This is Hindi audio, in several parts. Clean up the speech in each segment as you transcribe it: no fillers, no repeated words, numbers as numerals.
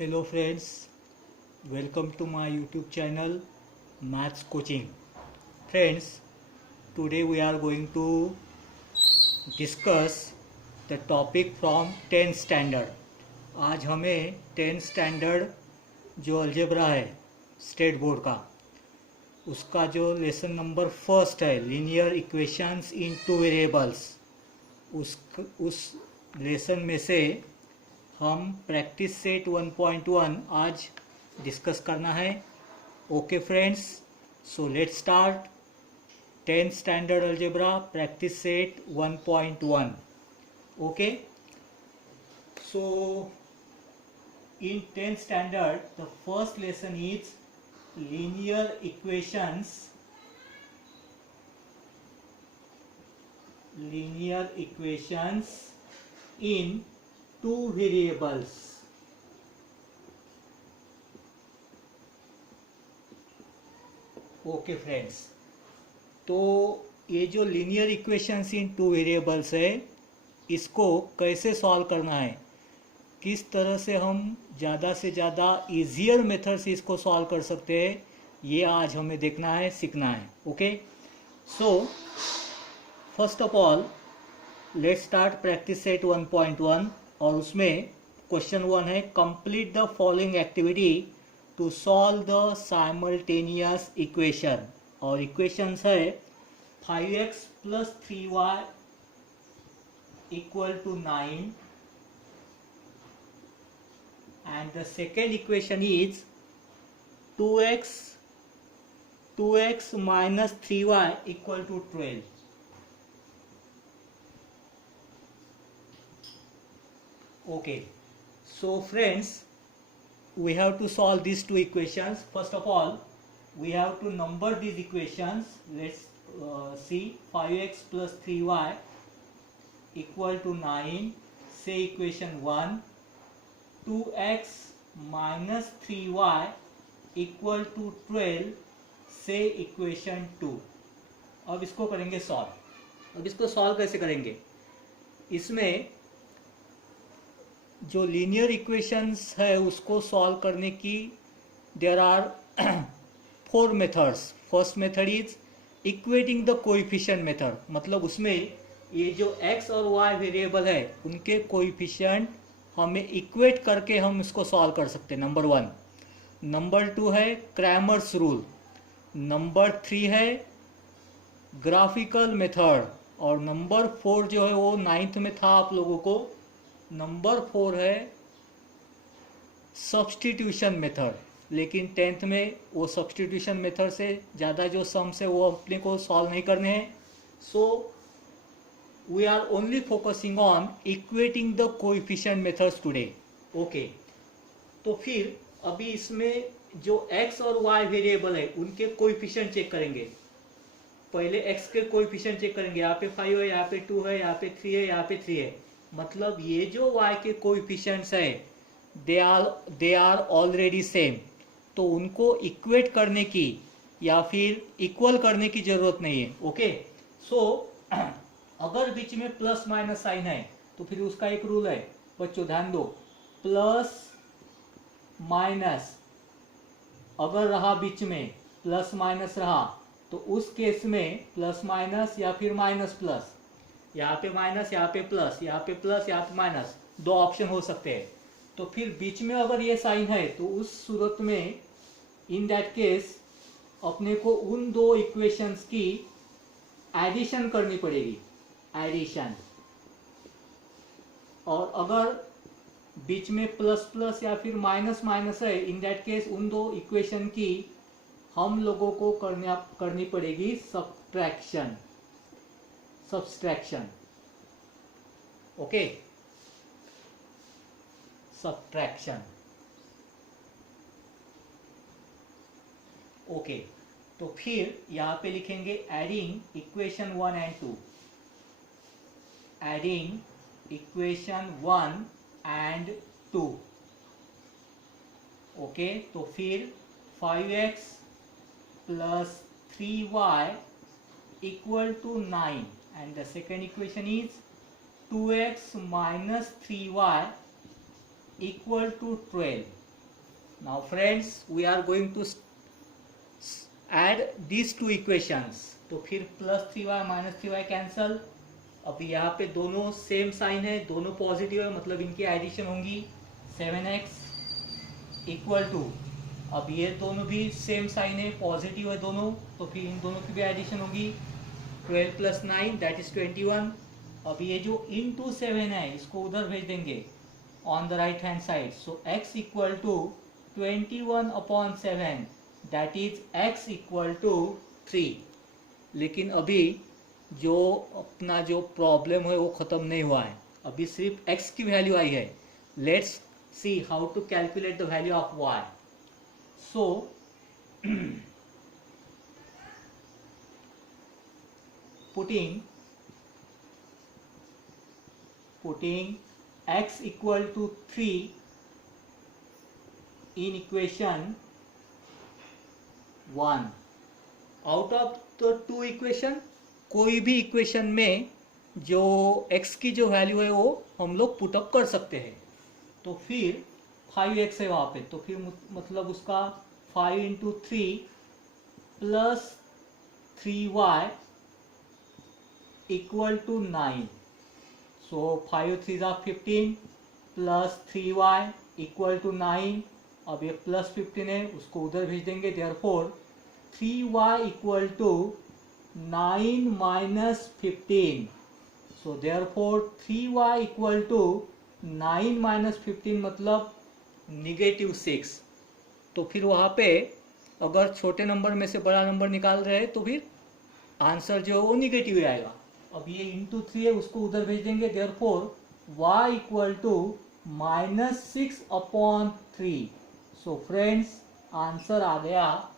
Hello friends, welcome to my YouTube channel Maths Coaching. Friends, today we are going to discuss the topic from 10th standard. आज हमें 10th standard जो अलजेब्रा है स्टेट बोर्ड का उसका जो लेसन नंबर फर्स्ट है लीनियर इक्वेशंस इन टू वेरिएबल्स उस लेसन में से हम प्रैक्टिस सेट 1.1 आज डिस्कस करना है. Okay friends, so let's start 10th standard algebra practice set 1.1. Okay, so in 10th standard the first lesson is linear equations in two variables. Okay friends, तो ये जो लीनियर इक्वेशंस इन टू वेरिएबल्स है इसको कैसे सॉल्व करना है, किस तरह से हम ज़्यादा से ज़्यादा ईजियर मेथड से इसको सॉल्व कर सकते हैं, ये आज हमें देखना है, सीखना है. Okay, so first of all let's start practice set 1.1 और उसमें क्वेश्चन 1 है complete the following activity to solve the simultaneous equation. और इक्वेशंस है 5x + 3y = 9 and the second equation is 2x - 3y = 12. Okay, so friends, we have to solve these two equations. First of all, we have to number these equations. Let's see. 5x + 3y = 9, say equation 1. 2x - 3y = 12, say equation 2. अब इसको करेंगे सॉल्व. अब इसको सॉल्व कैसे करेंगे, इसमें जो लीनियर इक्वेशंस है उसको सॉल्व करने की there are 4 methods. First method is equating the coefficient method. मतलब उसमें ये जो x और y वेरिएबल है उनके कोएफिशिएंट हमें इक्वेट करके हम इसको सॉल्व कर सकते हैं. नंबर 1. नंबर 2 है क्रैमर्स रूल. नंबर 3 है ग्राफिकल मेथड. और नंबर 4 जो है वो 9th में था आप लोगों को. नंबर 4 है सब्सटीट्यूशन मेथड, लेकिन 10th में वो सब्सटीट्यूशन मेथड से ज़्यादा जो सम्स है वो अपने को सॉल्व नहीं करने हैं. So we are only focusing on equating the coefficient methods today. Okay, तो फिर अभी इसमें जो x और y वेरिएबल है उनके कोएफिशिएंट चेक करेंगे. पहले x के कोएफिशिएंट चेक करेंगे. यहाँ पे 5 है, यहाँ पे 2 है, यहाँ पे 3 है, यहाँ पे 3 है. मतलब ये जो y के कोएफिशिएंट्स है दे आर ऑलरेडी सेम, तो उनको इक्वेट करने की या फिर इक्वल करने की जरूरत नहीं है. ओके, सो अगर बीच में प्लस माइनस साइन है तो फिर उसका एक रूल है बच्चों, ध्यान दो. प्लस माइनस अगर रहा बीच में, प्लस माइनस रहा, तो उस केस में प्लस माइनस या फिर माइनस प्लस, यहाँ पे माइनस, यहाँ पे प्लस, यहाँ पे प्लस, यहाँ पे माइनस, दो ऑप्शन हो सकते हैं. तो फिर बीच में अगर ये साइन है तो उस सूरत में इन दैट केस अपने को उन दो इक्वेशंस की एडिशन करनी पड़ेगी, एडिशन. और अगर बीच में प्लस प्लस या फिर माइनस माइनस है, इन दैट केस उन दो इक्वेशन की हम लोगों को करनी पड़ेगी सब्ट्रैक्शन. Okay, subtraction. ओके, तो फिर यहाँ पे लिखेंगे adding equation 1 and 2. Adding equation 1 and 2. Okay, तो फिर 5x + 3y = 9 and the second equation is 2x - 3y = 12. Now friends we are going to add these two equations. तो फिर +3y -3y कैंसल. अभी यहाँ पे दोनों सेम साइन है, दोनों पॉजिटिव है, मतलब इनकी एडिशन होंगी 7x इक्वल टू, अब ये दोनों भी सेम साइन है, पॉजिटिव है दोनों, तो फिर इन दोनों की भी एडिशन होगी 12 + 9 दैट इज 21. अब ये जो into 7 है इसको उधर भेज देंगे on the right hand side. So x equal to 21/7 that is x equal to 3. लेकिन अभी जो अपना जो प्रॉब्लम है वो ख़त्म नहीं हुआ है, अभी सिर्फ x की वैल्यू आई है. Let's see how to calculate the value of y. So putting x equal to 3 in equation 1. Out of the two equation, कोई भी इक्वेशन में जो x की जो वैल्यू है वो हम लोग पुटअप कर सकते हैं. तो फिर 5x है वहाँ पे, तो फिर मतलब उसका 5 × 3 + 3y equal to 9. So 5 × 3 = 15 + 3y equal to 9. अब ये +15 है, उसको उधर भेज देंगे. Therefore 3y equal to 9 - 15. So therefore 3y equal to 9 - 15 मतलब -6. तो फिर वहाँ पे अगर छोटे नंबर में से बड़ा नंबर निकाल रहे हैं तो फिर आंसर जो है वो निगेटिव ही आएगा. अब ये into 3 है, उसको उधर भेज देंगे. Therefore y equal to -6/3. So friends answer आ गया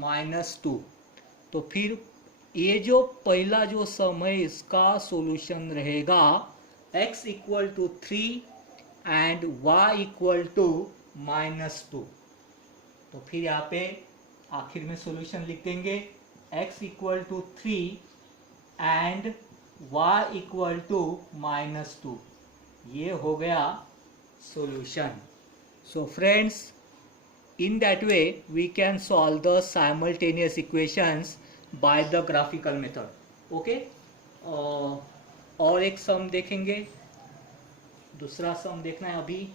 -2. तो फिर ये जो पहला जो सम है इसका सॉल्यूशन रहेगा x equal to 3 and y equal to -2. तो फिर यहाँ पे आखिर में सॉल्यूशन लिख देंगे x equal to 3 and y equal to -2. ये हो गया solution. So friends in that way we can solve the simultaneous equations by the graphical method. okay? और एक सम देखेंगे, दूसरा सम देखना है अभी.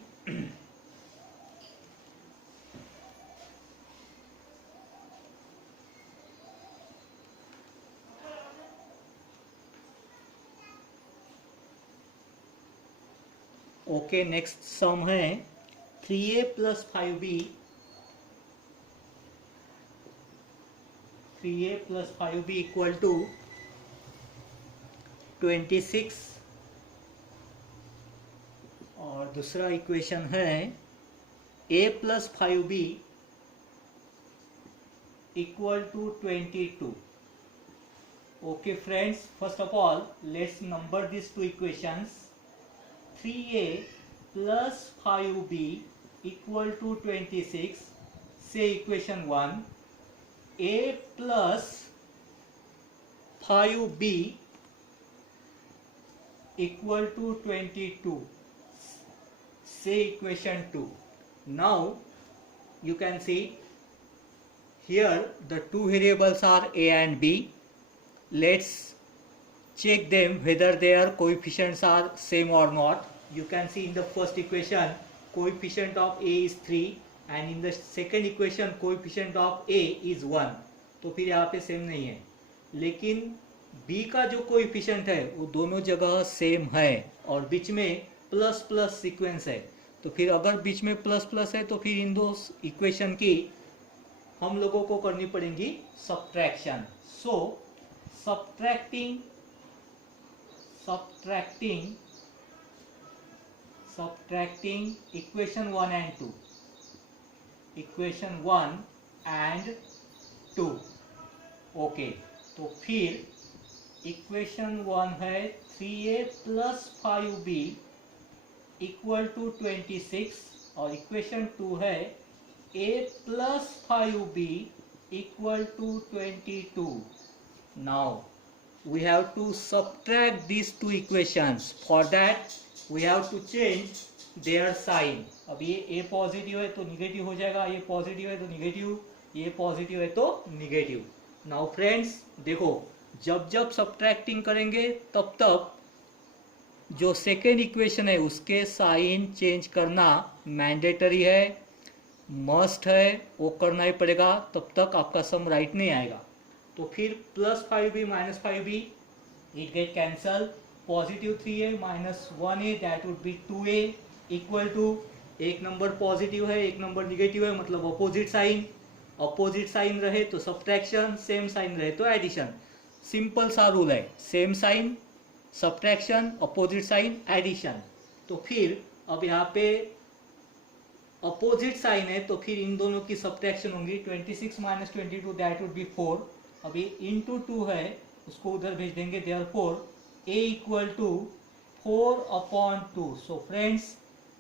ओके, नेक्स्ट सम है 3a + 5b 3a + 5b equal to 26. और दूसरा इक्वेशन है a + 5b equal to 22. Okay friends, first of all let's number this two equations. 3a + 5b equal to 26. Say equation 1, a + 5b equal to 22. Say equation 2. Now you can see here the two variables are a and b. Let's check them whether their coefficients are same or not. You can see in the first equation coefficient of a is 3 and in the second equation coefficient of a is 1. तो फिर यहाँ पे सेम नहीं है, लेकिन b का जो कोएफिशिएंट है वो दोनों जगह सेम है और बीच में प्लस प्लस सीक्वेंस है. तो फिर अगर बीच में प्लस प्लस है तो फिर इन दो इक्वेशन की हम लोगों को करनी पड़ेगी subtraction. So subtracting equation 1 and 2, equation 1 and 2. Okay, तो फिर इक्वेशन 1 है 3a + 5b इक्वल टू 26 और इक्वेशन 2 है a + 5b equal to 22. Now we have to subtract these two equations. For that we have to change their sign. अब ये ए पॉजिटिव है तो निगेटिव हो जाएगा, ये पॉजिटिव है तो निगेटिव, ये पॉजिटिव है तो निगेटिव। नाउ फ्रेंड्स देखो, जब जब सब्ट्रैक्टिंग करेंगे तब तब जो सेकेंड इक्वेशन है उसके साइन चेंज करना मैंडेटरी है, मस्ट है, वो करना ही पड़ेगा, तब तक आपका सम राइट नहीं आएगा। तो फिर +5b -5b it get cancel, positive 3a -1a that would be 2a equal to, एक नंबर पॉजिटिव है एक नंबर निगेटिव है मतलब अपोजिट साइन, अपोजिट साइन रहे तो सब्ट्रैक्शन, सेम साइन रहे तो एडिशन। सिंपल सा रूल है, same sign subtraction, opposite sign addition. तो फिर अब यहाँ पे अपोजिट साइन है तो फिर इन दोनों की सब्ट्रैक्शन होंगी, 26 - 22 दैट वुड बी 4। अभी इंटू 2 है उसको उधर भेज देंगे, therefore a equal to 4/2। So friends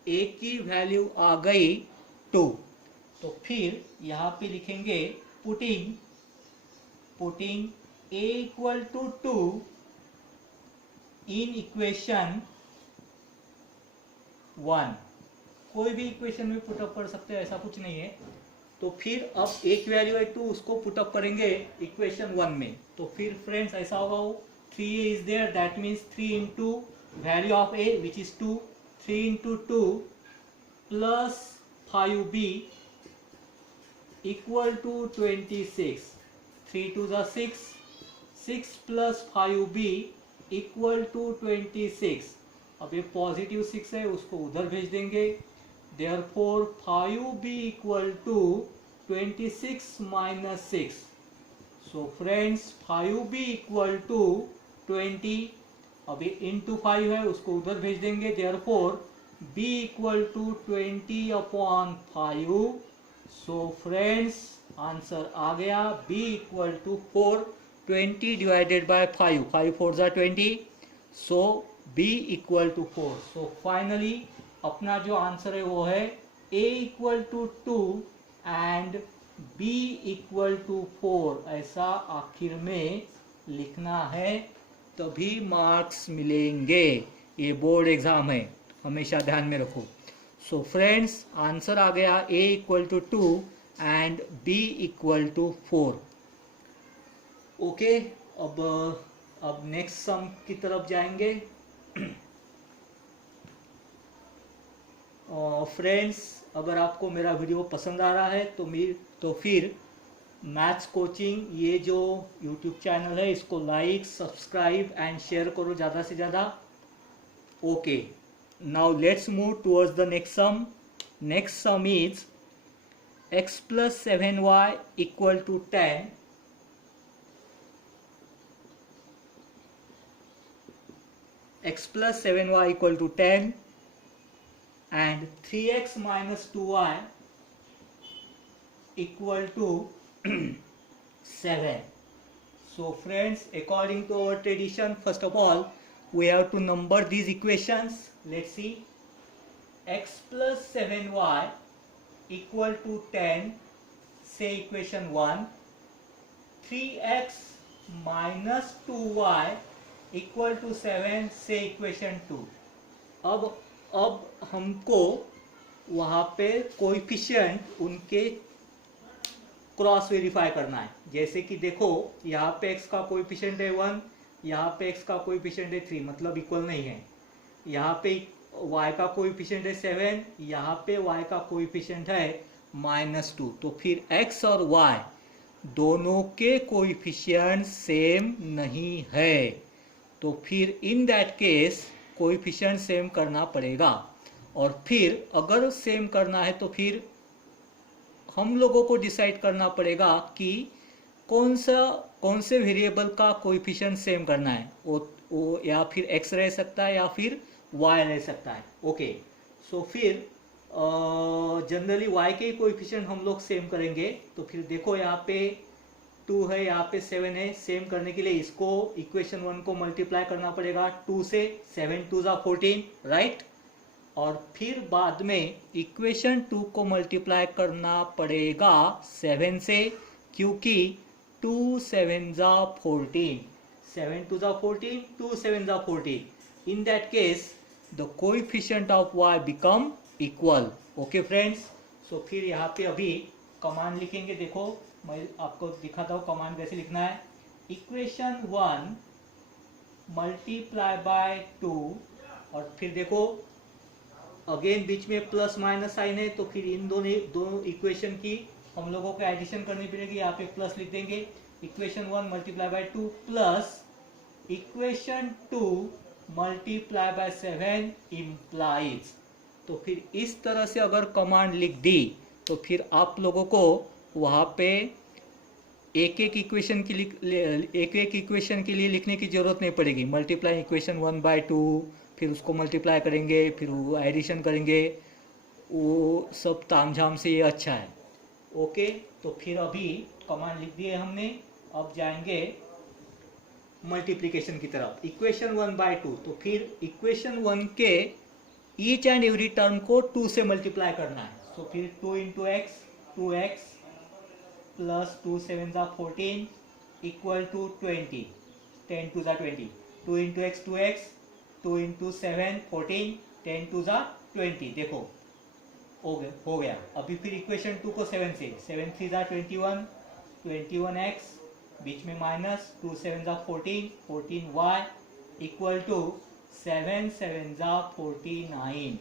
a की वैल्यू आ गई 2। तो फिर यहाँ पे लिखेंगे putting a equal to 2 in equation 1। कोई भी इक्वेशन में पुटअप कर सकते हैं, ऐसा कुछ नहीं है। तो फिर अब एक वैल्यू है 2, उसको पुटअप करेंगे इक्वेशन 1 में। तो फिर फ्रेंड्स ऐसा होगा, वो 3a is there, that means 3 into value of a which is 2, 3 into 2 plus 5b equal to 26, 3 2 ज़ा 6, 6 प्लस 5b इक्वल टू 26। अब ये पॉजिटिव 6 है उसको उधर भेज देंगे, therefore 5b equal to 26 - 6। So friends 5b equal to 20, अभी इंटू 5 है उसको उधर भेज देंगे, therefore b equal to 20/5। So friends answer आ गया b equal to 4, 20 divided by 5, 5 4 ज़ा 20, so b equal to 4। So finally अपना जो आंसर है वो है a equal to 2 and b equal to 4, ऐसा आखिर में लिखना है, तभी मार्क्स मिलेंगे। ये बोर्ड एग्जाम है, हमेशा ध्यान में रखो। सो फ्रेंड्स आंसर आ गया a equal to 2 and b equal to 4। Okay, अब नेक्स्ट सम की तरफ जाएंगे। फ्रेंड्स अगर आपको मेरा वीडियो पसंद आ रहा है तो फिर मैथ्स कोचिंग ये जो यूट्यूब चैनल है इसको लाइक, सब्सक्राइब एंड शेयर करो ज़्यादा से ज़्यादा। Okay, now let's move towards the next sum. Next sum is x + 7y equal to 10 x + 7y equal to 10 and 3x - 2y equal to 7. So friends, according to our tradition, first of all we have to number these equations. Let's see, x + 7y equal to 10, say equation 1, 3x - 2y equal to 7, say equation 2. अब हमको वहाँ पे कोएफिशिएंट उनके क्रॉस वेरीफाई करना है। जैसे कि देखो यहाँ पे x का कोएफिशिएंट है 1, यहाँ पे x का कोएफिशिएंट है 3, मतलब इक्वल नहीं है। यहाँ पे y का कोएफिशिएंट है 7, यहाँ पे y का कोएफिशिएंट है -2। तो फिर x और y दोनों के कोएफिशिएंट सेम नहीं है, तो फिर इन दैट केस कोएफिशिएंट सेम करना पड़ेगा। और फिर अगर सेम करना है तो फिर हम लोगों को डिसाइड करना पड़ेगा कि कौन से वेरिएबल का कोएफिशिएंट सेम करना है। वो या फिर x रह सकता है या फिर y रह सकता है। ओके, सो फिर जनरली y के कोएफिशिएंट हम लोग सेम करेंगे। तो फिर देखो यहाँ पे 2 है, यहाँ पे 7 है। सेम करने के लिए इसको इक्वेशन 1 को मल्टीप्लाई करना पड़ेगा 2 से, 7 2 ज़ा 14, राइट। और फिर बाद में इक्वेशन 2 को मल्टीप्लाई करना पड़ेगा 7 से, क्योंकि 2 7 ज़ा 14, 7 2 ज़ा 14, 2 7 ज़ा 14। In that case the coefficient of y become equal. Okay friends, so फिर यहाँ पे अभी कमांड लिखेंगे। देखो मैं आपको दिखाता हूँ कमांड कैसे लिखना है। इक्वेशन 1 मल्टीप्लाई बाय 2, और फिर देखो अगेन बीच में प्लस माइनस साइन है, तो फिर इन दोनों इक्वेशन की हम लोगों को एडिशन करनी पड़ेगी। यहाँ पे प्लस लिख देंगे। Equation 1 multiply by 2 plus equation 2 multiply by 7 implies. तो फिर इस तरह से अगर कमांड लिख दी तो फिर आप लोगों को वहाँ पे एक एक इक्वेशन के लिए लिखने की जरूरत नहीं पड़ेगी। मल्टीप्लाई इक्वेशन 1/2, फिर उसको मल्टीप्लाई करेंगे, फिर वो एडिशन करेंगे, वो सब तामझाम से ये अच्छा है। ओके, तो फिर अभी कमांड लिख दिए हमने। अब जाएंगे मल्टीप्लिकेशन की तरफ। इक्वेशन 1/2, तो फिर इक्वेशन 1 के ईच एंड एवरी टर्म को 2 से मल्टीप्लाई करना है। तो फिर 2 इंटू एक्स, 2x प्लस 2 7 ज़ा 14 इक्वल टू 20, 10 2 ज़ा 20, 2 इंटू एक्स 2x, 2 इंटू 7 14, 10 2 ज़ा 20। देखो हो गया। अभी फिर इक्वेशन 2 को 7 से, 7 3 ज़ा 21, 21x बीच में माइनस 2 7 ज़ा 14, 14y इक्वल टू 7 7 ज़ा 49।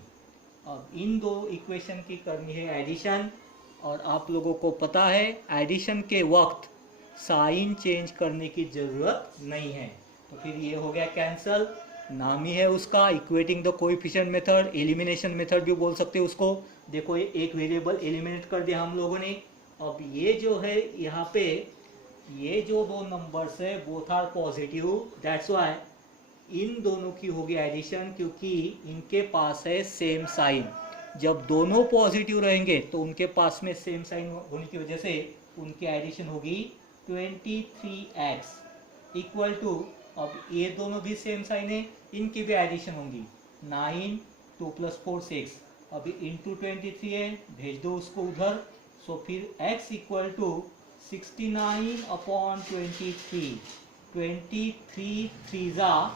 अब इन दो इक्वेशन की करनी है एडिशन, और आप लोगों को पता है एडिशन के वक्त साइन चेंज करने की ज़रूरत नहीं है। तो फिर ये हो गया कैंसल। नाम ही है उसका equating the coefficient method, elimination method भी बोल सकते हैं उसको। देखो ये एक वेरिएबल एलिमिनेट कर दिया हम लोगों ने। अब ये जो है यहाँ पे ये जो दो नंबर्स है both are positive, that's why इन दोनों की होगी एडिशन, क्योंकि इनके पास है सेम साइन। जब दोनों पॉजिटिव रहेंगे तो उनके पास में सेम साइन होने की वजह से उनकी एडिशन होगी 23x इक्वल टू, अब ये दोनों भी सेम साइन है, इनकी भी एडिशन होंगी 9, 2 + 4 6, अभी इंटू 23 है, भेज दो उसको उधर। सो फिर x इक्वल टू 69/23, 23 3 ज़ा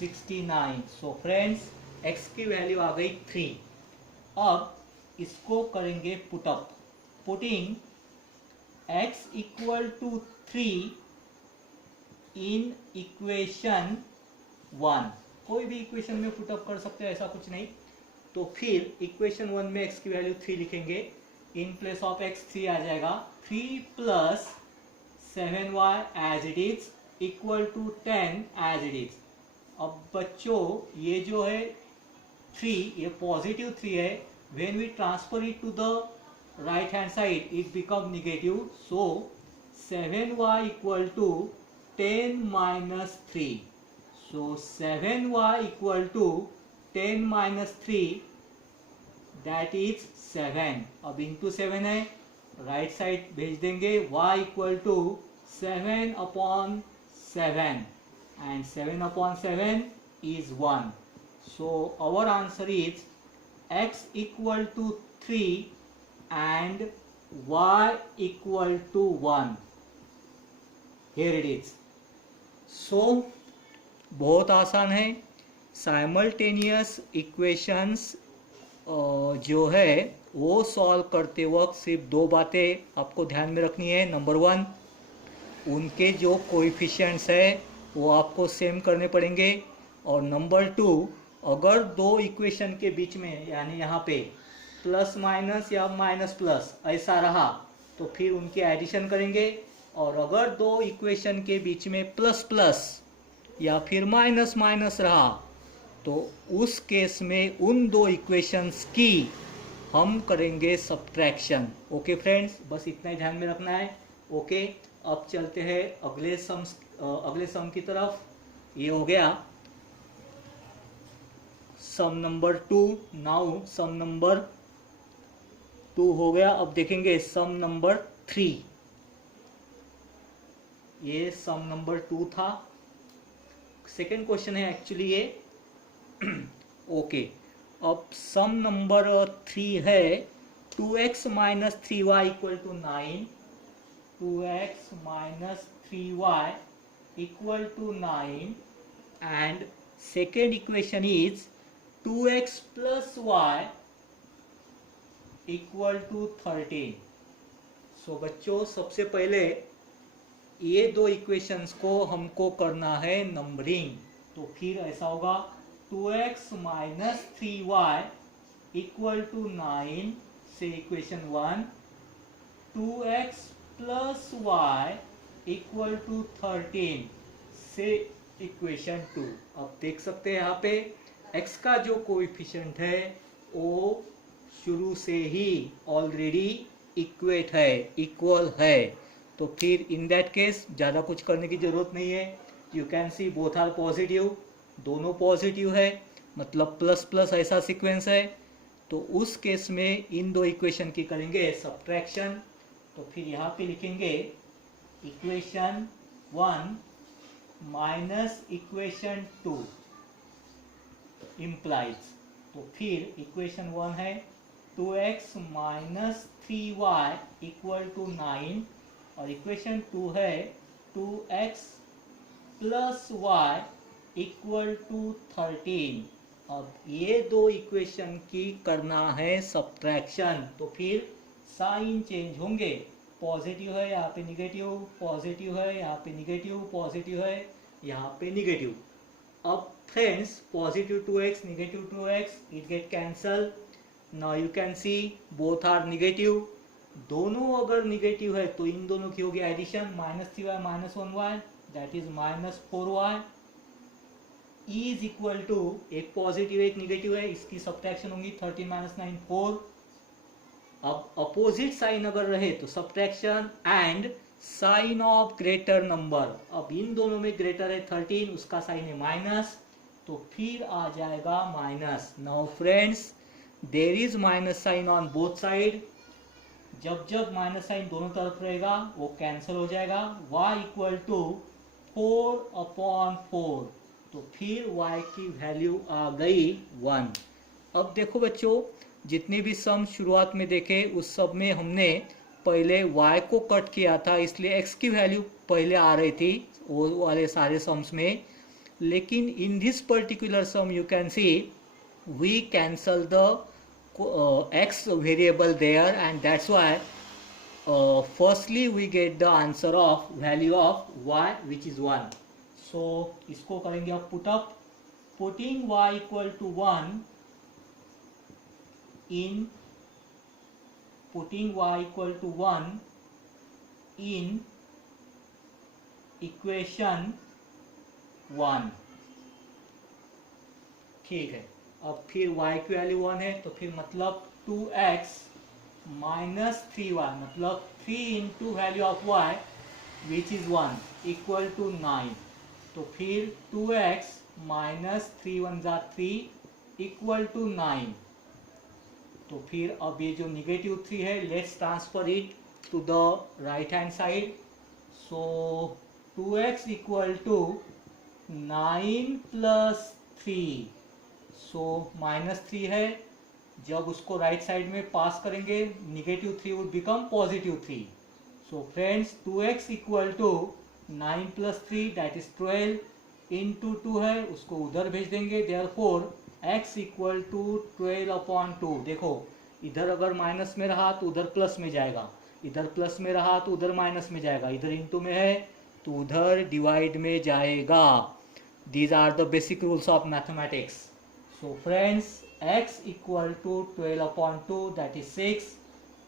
69। सो फ्रेंड्स x की वैल्यू आ गई 3। अब इसको करेंगे put up. Putting x equal to 3 in equation 1, कोई भी इक्वेशन में पुटअप कर सकते हैं, ऐसा कुछ नहीं। तो फिर इक्वेशन 1 में x की वैल्यू 3 लिखेंगे। इन प्लेस ऑफ x 3 आ जाएगा, 3 + 7y as it is equal to 10 as it is. अब बच्चों ये जो है 3, ये पॉजिटिव 3 है। When we transfer it to the right hand side it become negative. So 7y equal to 10 - 3। So 7y equal to 10 - 3, that is 7। अब इंटू 7 है, राइट साइड भेज देंगे। y equal to 7/7 and 7/7 is 1. So our answer is x equal to 3 and y equal to 1. Here it is. So बहुत आसान है। साइमल्टेनियस इक्वेशंस जो है वो सॉल्व करते वक्त सिर्फ दो बातें आपको ध्यान में रखनी है। नंबर 1, उनके जो कोएफिशिएंट्स है वो आपको सेम करने पड़ेंगे। और नंबर 2, अगर दो इक्वेशन के बीच में यानी यहाँ पे प्लस माइनस या माइनस प्लस ऐसा रहा तो फिर उनकी एडिशन करेंगे। और अगर दो इक्वेशन के बीच में प्लस प्लस या फिर माइनस माइनस रहा तो उस केस में उन दो इक्वेशंस की हम करेंगे सब्ट्रैक्शन। ओके फ्रेंड्स, बस इतना ही ध्यान में रखना है। ओके, अब चलते हैं अगले सम की तरफ। ये हो गया सम नंबर 2। नाउ सम नंबर 2 हो गया। अब देखेंगे सम नंबर 3। ये सम नंबर 2 था, सेकेंड क्वेश्चन है एक्चुअली ये। ओके, अब सम नंबर 3 है 2x - 3y equal to 9, 2x - 3y equal to 9, and second equation is 2x plus y equal to 13। So बच्चों सबसे पहले ये दो इक्वेशंस को हमको करना है नंबरिंग। तो फिर ऐसा होगा 2x minus 3y equal to 9 से इक्वेशन 1, 2x प्लस y इक्वल टू 13 से इक्वेशन 2। अब देख सकते हैं यहाँ पे x का जो कोएफिशिएंट है वो शुरू से ही ऑलरेडी इक्वेट है, इक्वल है। तो फिर इन दैट केस ज़्यादा कुछ करने की जरूरत नहीं है। You can see both are positive, दोनों पॉजिटिव है, मतलब प्लस प्लस ऐसा सीक्वेंस है। तो उस केस में इन दो इक्वेशन की करेंगे सब्ट्रैक्शन। तो फिर यहाँ पे लिखेंगे इक्वेशन 1 माइनस इक्वेशन 2 इम्प्लाइज। तो फिर इक्वेशन 1 है 2x minus 3y equal to 9 और इक्वेशन 2 है 2x प्लस y इक्वल टू 13। अब ये दो इक्वेशन की करना है सब्ट्रैक्शन। तो फिर साइन चेंज होंगे, पॉजिटिव है यहाँ पे निगेटिव, पॉजिटिव है यहाँ पे निगेटिव, पॉजिटिव है यहाँ पे निगेटिव। अब friends positive 2x negative 2x it get cancel. Now you can see both are negative. दोनों अगर निगेटिव है तो इन दोनों की होगी addition, minus 3y minus 1y that is minus 4y is equal to, एक पॉजिटिव एक निगेटिव है, इसकी सब्ट्रैक्शन होगी 13 माइनस 9 4। अब अपोजिट साइन अगर रहे तो subtraction and sign of greater number. अब इन दोनों में ग्रेटर है 13, उसका साइन है माइनस, तो फिर आ जाएगा minus. Now friends there is minus sign on both side. जब जब माइनस साइन दोनों तरफ रहेगा वो कैंसिल हो जाएगा। y इक्वल टू 4/4, तो फिर y की वैल्यू आ गई 1। अब देखो बच्चों जितने भी सम शुरुआत में देखे उस सब में हमने पहले y को कट किया था, इसलिए x की वैल्यू पहले आ रही थी वो वाले सारे सम्स में। लेकिन in this particular sum you can see we cancel the x variable there and that's why firstly we get the answer of value of y which is 1. So इसको करेंगे अब put up, putting y equal to 1 in, putting y equal to 1 in equation 1। ठीक है, अब फिर y की वैल्यू 1 है तो फिर मतलब 2x माइनस 3y मतलब 3 into value of y which is 1 equal to 9। तो फिर 2x माइनस 3 1 जा 3 इक्वल टू 9। तो फिर अब ये जो निगेटिव 3 है let's transfer it to the right hand side. So 2x equal to 9 plus 3, so minus 3 है, जब उसको राइट साइड में पास करेंगे negative 3 would become positive 3। So friends 2x equal to 9 plus 3 that is 12 into 2 है उसको उधर भेज देंगे, देयरफॉर x इक्वल टू 12/2। देखो इधर अगर माइनस में रहा तो उधर प्लस में जाएगा, इधर प्लस में रहा तो उधर माइनस में जाएगा, इधर इंटू में है तो उधर डिवाइड में जाएगा। These are the basic rules of mathematics. So friends x equal to 12/2 that is 6.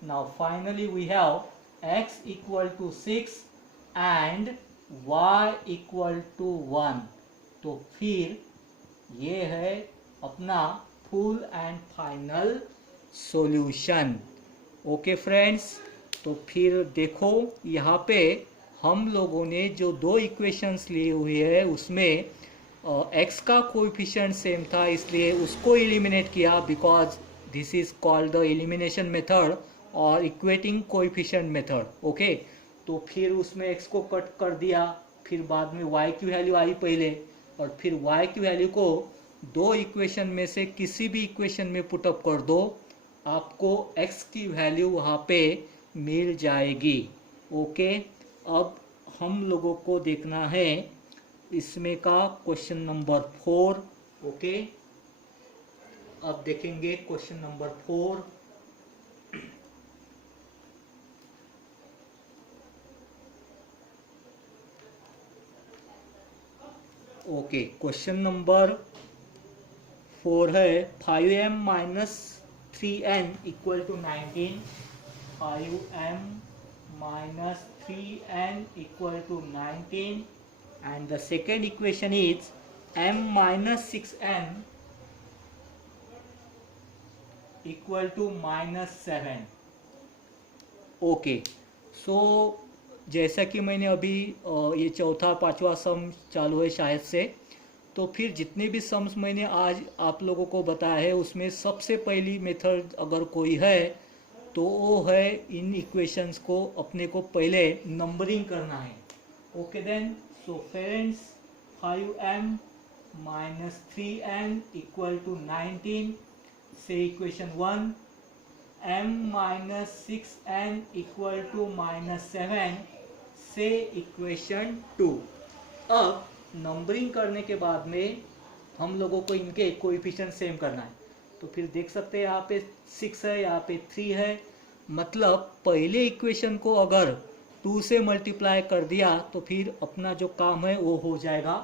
Now finally we have x equal to 6 and y equal to 1। तो फिर ये है अपना full and final solution. Okay friends, तो फिर देखो यहाँ पे हम लोगों ने जो दो इक्वेशंस लिए हुए है उसमें x का कोएफिशिएंट सेम था इसलिए उसको एलिमिनेट किया because this is called the elimination method और इक्वेटिंग कोएफिशिएंट मेथड। ओके, तो फिर उसमें x को कट कर दिया, फिर बाद में y की वैल्यू आई पहले और फिर y की वैल्यू को दो इक्वेशन में से किसी भी इक्वेशन में पुटअप कर दो, आपको x की वैल्यू वहाँ पे मिल जाएगी। ओके, अब हम लोगों को देखना है इसमें का क्वेश्चन नंबर 4। ओके, अब देखेंगे question number 4। Okay, question number 4 है 5m minus 3n equal to 19. 5m minus 3n equal to 19, and the second equation is m minus 6n equal to minus 7. Okay, सो जैसा कि मैंने अभी ये चौथा पांचवा सम चालू है शायद से, तो फिर जितने भी सम्स मैंने आज आप लोगों को बताया है उसमें सबसे पहली मेथड अगर कोई है तो वो है इन इक्वेशंस को अपने को पहले नंबरिंग करना है. Okay then, so friends 5m minus 3n equal to 19 से equation 1, m minus 6n equal to minus 7 से इक्वेशन 2. अब नंबरिंग करने के बाद में हम लोगों को इनके कोएफिशिएंट सेम करना है. तो फिर देख सकते हैं यहाँ पे 6 है, यहाँ पे 3 है, मतलब पहले इक्वेशन को अगर 2 से मल्टीप्लाई कर दिया तो फिर अपना जो काम है वो हो जाएगा.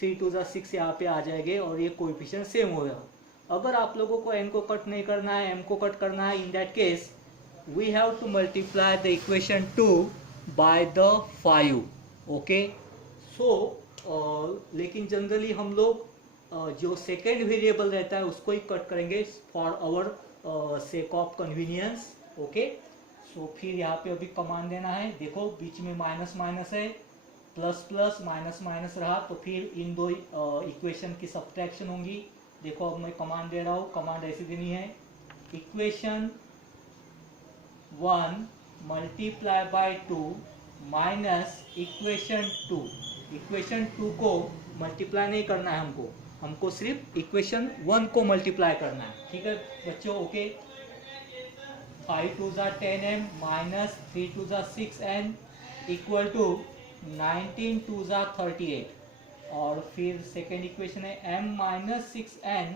3 2 6 यहाँ पे आ जाएंगे और ये कोएफिशिएंट सेम होगा. अगर आप लोगों को n को कट नहीं करना है, m को कट करना है, in that case we have to multiply the equation 2 by the 5. Okay, so लेकिन जनरली हम लोग जो सेकेंड वेरिएबल रहता है उसको ही कट करेंगे for our sake of convenience. Okay, so फिर यहाँ पे अभी कमांड देना है. देखो बीच में माइनस माइनस है, प्लस प्लस माइनस माइनस रहा, तो फिर इन दो इक्वेशन की सब्ट्रैक्शन होंगी. देखो अब मैं कमांड दे रहा हूँ, कमांड ऐसी देनी है, equation 1 multiply by 2 minus equation 2. Equation 2 को मल्टीप्लाई नहीं करना है हमको सिर्फ इक्वेशन 1 को मल्टीप्लाई करना है. ठीक है बच्चों. Okay, 5 2 10m minus 3 2 6n equal to 19 2 38. और फिर सेकेंड इक्वेशन है m minus 6n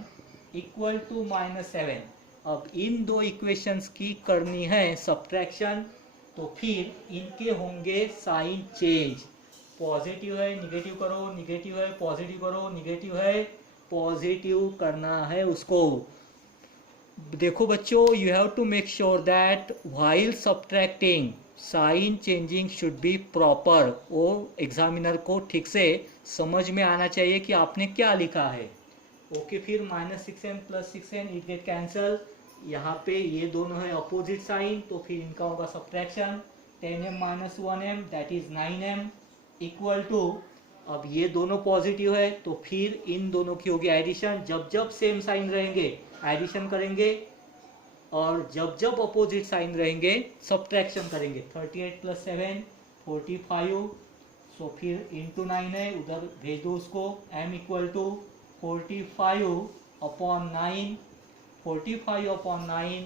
equal to minus 7. अब इन दो इक्वेशंस की करनी है सब्ट्रैक्शन, तो फिर इनके होंगे साइन चेंज. पॉजिटिव है निगेटिव करो, निगेटिव है पॉजिटिव करो, निगेटिव है पॉजिटिव करना है उसको. देखो बच्चों, you have to make sure that while subtracting sign changing should be proper. वो एग्जामिनर को ठीक से समझ में आना चाहिए कि आपने क्या लिखा है. ओके, फिर minus 6n plus 6n it get cancel. यहाँ पे ये दोनों है अपोजिट साइन, तो फिर इनका होगा subtraction. 10m minus 1m that is 9m equal to, अब ये दोनों पॉजिटिव है तो फिर इन दोनों की होगी एडिशन. जब जब सेम साइन रहेंगे एडिशन करेंगे, और जब जब अपोजिट साइन रहेंगे सब्ट्रैक्शन करेंगे. 38 प्लस 7 45. सो फिर इंटू 9 है, उधर भेज दो उसको. m equal to 45 upon 9. 45 upon 9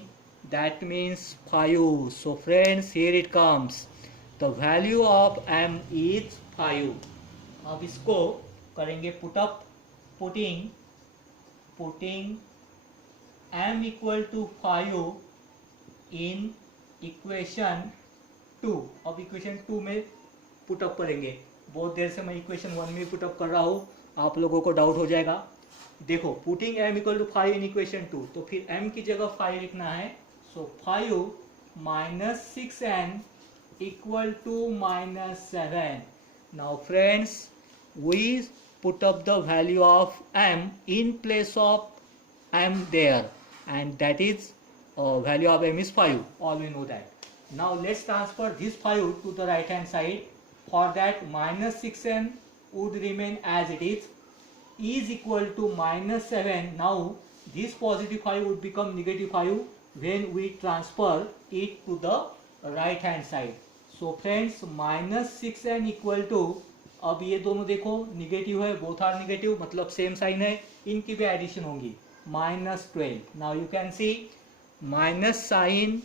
that means 5. So friends, here it comes. The value of m is 5. अब इसको करेंगे put up. Putting m equal to 5 in equation 2. अब इक्वेशन 2 में पुटअप करेंगे. बहुत देर से मैं इक्वेशन 1 में पुटअप कर रहा हूँ, आप लोगों को डाउट हो जाएगा. देखो, putting m equal to 5 in equation 2, तो फिर m की जगह 5 लिखना है. So 5 minus 6n equal to minus 7. Now friends, we put up the value of m in place of m there, and that is value of m is 5. All we know that. Now let's transfer this 5 to the right hand side. For that, minus 6n would remain as it is equal to minus 7. Now this positive 5 would become negative 5 when we transfer it to the right hand side. So friends, minus 6n equal to, अब ये दोनों देखो निगेटिव है, बोथ आर निगेटिव, मतलब सेम साइन है, इनकी भी एडिशन होगी. minus 12. Now you can see minus sign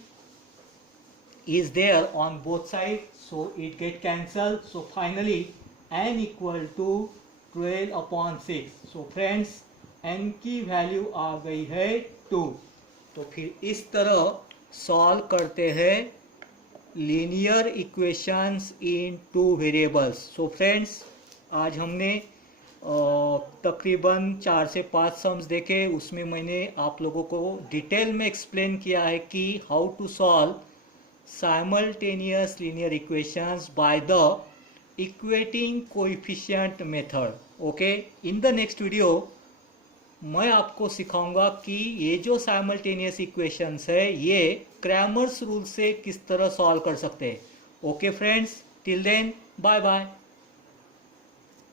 is there on both sides, so it get cancelled. So finally n equal to 12 upon 6. So friends, n की वैल्यू आ गई है 2. तो फिर इस तरह सॉल्व करते हैं लीनियर इक्वेशंस इन 2 वेरिएबल्स. सो फ्रेंड्स, आज हमने तकरीबन 4 से 5 सम्स देखे, उसमें मैंने आप लोगों को डिटेल में एक्सप्लेन किया है कि how to solve simultaneous linear equations by the equating coefficient method. Okay, in the next video मैं आपको सिखाऊंगा कि ये जो साइमल्टेनियस इक्वेशंस है ये क्रैमर्स रूल से किस तरह सॉल्व कर सकते हैं. Okay friends, till then bye bye.